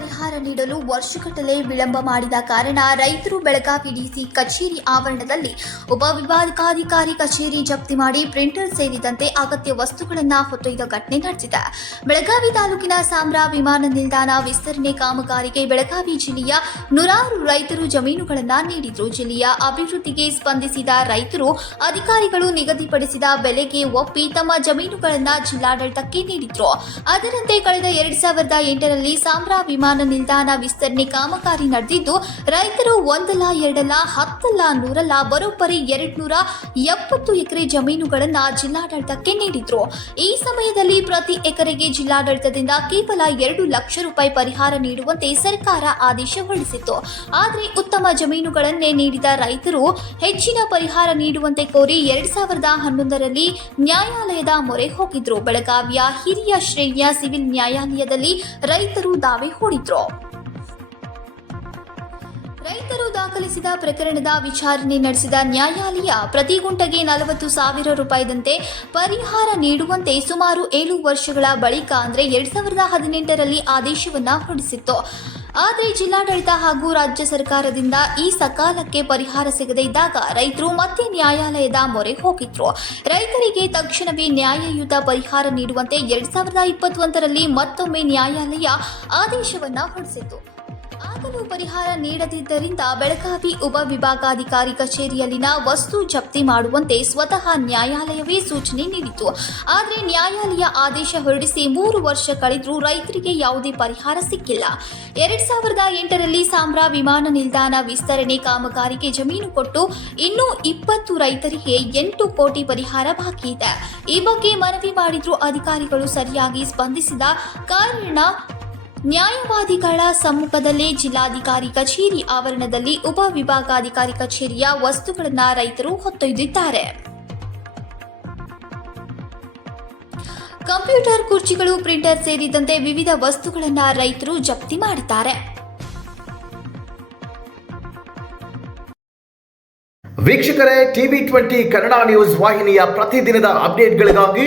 ನೀಡಲು ವರ್ಷಗಟ್ಟಲೆ ವಿಳಂಬ ಮಾಡಿದ ಕಾರಣ ರೈತರು ಬೆಳಗಾವಿ ಡಿಸಿ ಕಚೇರಿ ಆವರಣದಲ್ಲಿ ಉಪವಿಭಾಗಾಧಿಕಾರಿ ಕಚೇರಿ ಜಪ್ತಿ ಮಾಡಿ ಪ್ರಿಂಟರ್ ಸೇರಿದಂತೆ ಅಗತ್ಯ ವಸ್ತುಗಳನ್ನು ಹೊತ್ತೊಯ್ದ ಘಟನೆ ನಡೆಸಿದ ಬೆಳಗಾವಿ ತಾಲೂಕಿನ ಸಾಂಬ್ರಾ ವಿಮಾನ ನಿಲ್ದಾಣ ವಿಸ್ತರಣೆ ಕಾಮಗಾರಿಗೆ ಬೆಳಗಾವಿ ಜಿಲ್ಲೆಯ ನೂರಾರು ರೈತರು ಜಮೀನುಗಳನ್ನು ನೀಡಿದ್ರು. ಜಿಲ್ಲೆಯ ಅಭಿವೃದ್ಧಿಗೆ ಸ್ಪಂದಿಸಿದ ರೈತರು ಅಧಿಕಾರಿಗಳು ನಿಗದಿಪಡಿಸಿದ ಬೆಲೆಗೆ ಒಪ್ಪಿ ತಮ್ಮ ಜಮೀನುಗಳನ್ನು ಜಿಲ್ಲಾಡಳಿತಕ್ಕೆ ನೀಡಿದ್ರು. ಅದರಂತೆ ಕಳೆದ ಎರಡ್ ಸಾವಿರದ ಎಂಟರಲ್ಲಿ ಸಾಂಬ್ರಾ ವಿಮಾನ ನಿಲ್ದಾಣ ವಿಸ್ತರಣೆ ಕಾಮಗಾರಿ ನಡೆದಿದ್ದು, ರೈತರು ಒಂದಲ್ಲ ಎರಡಲ್ಲ ಹತ್ತಲ್ಲ ನೂರಲ್ಲ ಬರೋಬ್ಬರಿ ಎರಡ್ನೂರ ಎಪ್ಪತ್ತು ಎಕರೆ ಜಮೀನುಗಳನ್ನು ಜಿಲ್ಲಾಡಳಿತಕ್ಕೆ ನೀಡಿದ್ರು. ಈ ಸಮಯದಲ್ಲಿ ಪ್ರತಿ ಎಕರೆಗೆ ಜಿಲ್ಲಾಡಳಿತದಿಂದ ಕೇವಲ ಎರಡು ಲಕ್ಷ ರೂಪಾಯಿ ಪರಿಹಾರ ನೀಡುವಂತೆ ಸರ್ಕಾರ ಆದೇಶ ಹೊರಡಿಸಿತ್ತು. ಆದರೆ ಉತ್ತಮ ಜಮೀನುಗಳನ್ನೇ ನೀಡಿದ ರೈತರು ಹೆಚ್ಚಿನ ಪರಿಹಾರ ನೀಡುವಂತೆ ಕೋರಿ ಎರಡ್ ಸಾವಿರದ ಹನ್ನೊಂದರಲ್ಲಿ ನ್ಯಾಯಾಲಯದ ಮೊರೆ ಹೋಗಿದ್ರು. ಬೆಳಗಾವಿಯ ಹಿರಿಯ ಶ್ರೇಣಿಯ ಸಿವಿಲ್ ನ್ಯಾಯಾಲಯದಲ್ಲಿ ರೈತರು ದಾವೆ ಹೂಡಿದ್ರು ರೈತರು ದಾಖಲಿಸಿದ ಪ್ರಕರಣದ ವಿಚಾರಣೆ ನಡೆಸಿದ ನ್ಯಾಯಾಲಯ ಪ್ರತಿ ಗುಂಟೆಗೆ ನಲವತ್ತು ಸಾವಿರ ರೂಪಾಯಿದಂತೆ ಪರಿಹಾರ ನೀಡುವಂತೆ ಸುಮಾರು ಏಳು ವರ್ಷಗಳ ಬಳಿಕ, ಅಂದರೆ ಎರಡ್ ಸಾವಿರದ ಹದಿನೆಂಟರಲ್ಲಿ ಆದೇಶವನ್ನು ಹೊರಡಿಸಿತ್ತು. ಆದರೆ ಜಿಲ್ಲಾಡಳಿತ ಹಾಗೂ ರಾಜ್ಯ ಸರ್ಕಾರದಿಂದ ಈ ಸಕಾಲಕ್ಕೆ ಪರಿಹಾರ ಸಿಗದೇ ಇದ್ದಾಗ ರೈತರು ಮತ್ತೆ ನ್ಯಾಯಾಲಯದ ಮೊರೆ ಹೋಗಿದ್ರು. ರೈತರಿಗೆ ತಕ್ಷಣವೇ ನ್ಯಾಯಯುತ ಪರಿಹಾರ ನೀಡುವಂತೆ ಎರಡ್ ಸಾವಿರದ ಇಪ್ಪತ್ತೊಂದರಲ್ಲಿ ಮತ್ತೊಮ್ಮೆ ನ್ಯಾಯಾಲಯ ಆದೇಶವನ್ನ ಹೊರಡಿಸಿತ್ತು. ಆಗಲೂ ಪರಿಹಾರ ನೀಡದಿದ್ದರಿಂದ ಬೆಳಗಾವಿ ಉಪವಿಭಾಗಾಧಿಕಾರಿ ಕಚೇರಿಯಲ್ಲಿನ ವಸ್ತು ಜಪ್ತಿ ಮಾಡುವಂತೆ ಸ್ವತಃ ನ್ಯಾಯಾಲಯವೇ ಸೂಚನೆ ನೀಡಿತು ಆದರೆ ನ್ಯಾಯಾಲಯ ಆದೇಶ ಹೊರಡಿಸಿ ಮೂರು ವರ್ಷ ಕಳೆದರೂ ರೈತರಿಗೆ ಯಾವುದೇ ಪರಿಹಾರ ಸಿಕ್ಕಿಲ್ಲ. ಎರಡ್ ಸಾವಿರದ ಎಂಟರಲ್ಲಿ ಸಾಂಬ್ರಾ ವಿಮಾನ ನಿಲ್ದಾಣ ವಿಸ್ತರಣೆ ಕಾಮಗಾರಿಗೆ ಜಮೀನು ಕೊಟ್ಟು ಇನ್ನೂ ಇಪ್ಪತ್ತು ರೈತರಿಗೆ ಎಂಟು ಕೋಟಿ ಪರಿಹಾರ ಬಾಕಿ ಇದೆ. ಈ ಬಗ್ಗೆ ಮನವಿ ಮಾಡಿದ್ರು ಅಧಿಕಾರಿಗಳು ಸರಿಯಾಗಿ ಸ್ಪಂದಿಸಿದ ಕಾರಣ ನ್ಯಾಯವಾದಿಗಳ ಸಮ್ಮುಖದಲ್ಲೇ ಜಿಲ್ಲಾಧಿಕಾರಿ ಕಚೇರಿ ಆವರಣದಲ್ಲಿ ಉಪವಿಭಾಗಾಧಿಕಾರಿ ಕಚೇರಿಯ ವಸ್ತುಗಳನ್ನು ರೈತರು ಹೊತ್ತೊಯ್ದಿದ್ದಾರೆ. ಕಂಪ್ಯೂಟರ್ ಕುರ್ಚಿಗಳು, ಪ್ರಿಂಟರ್ ಸೇರಿದಂತೆ ವಿವಿಧ ವಸ್ತುಗಳನ್ನು ರೈತರು ಜಪ್ತಿ ಮಾಡಿದ್ದಾರೆ ವೀಕ್ಷಕರೇ, ಟಿವಿ ಟ್ವೆಂಟಿ ಕನ್ನಡ ನ್ಯೂಸ್ ವಾಹಿನಿಯ ಪ್ರತಿದಿನದ ಅಪ್ಡೇಟ್ಗಳಿಗಾಗಿ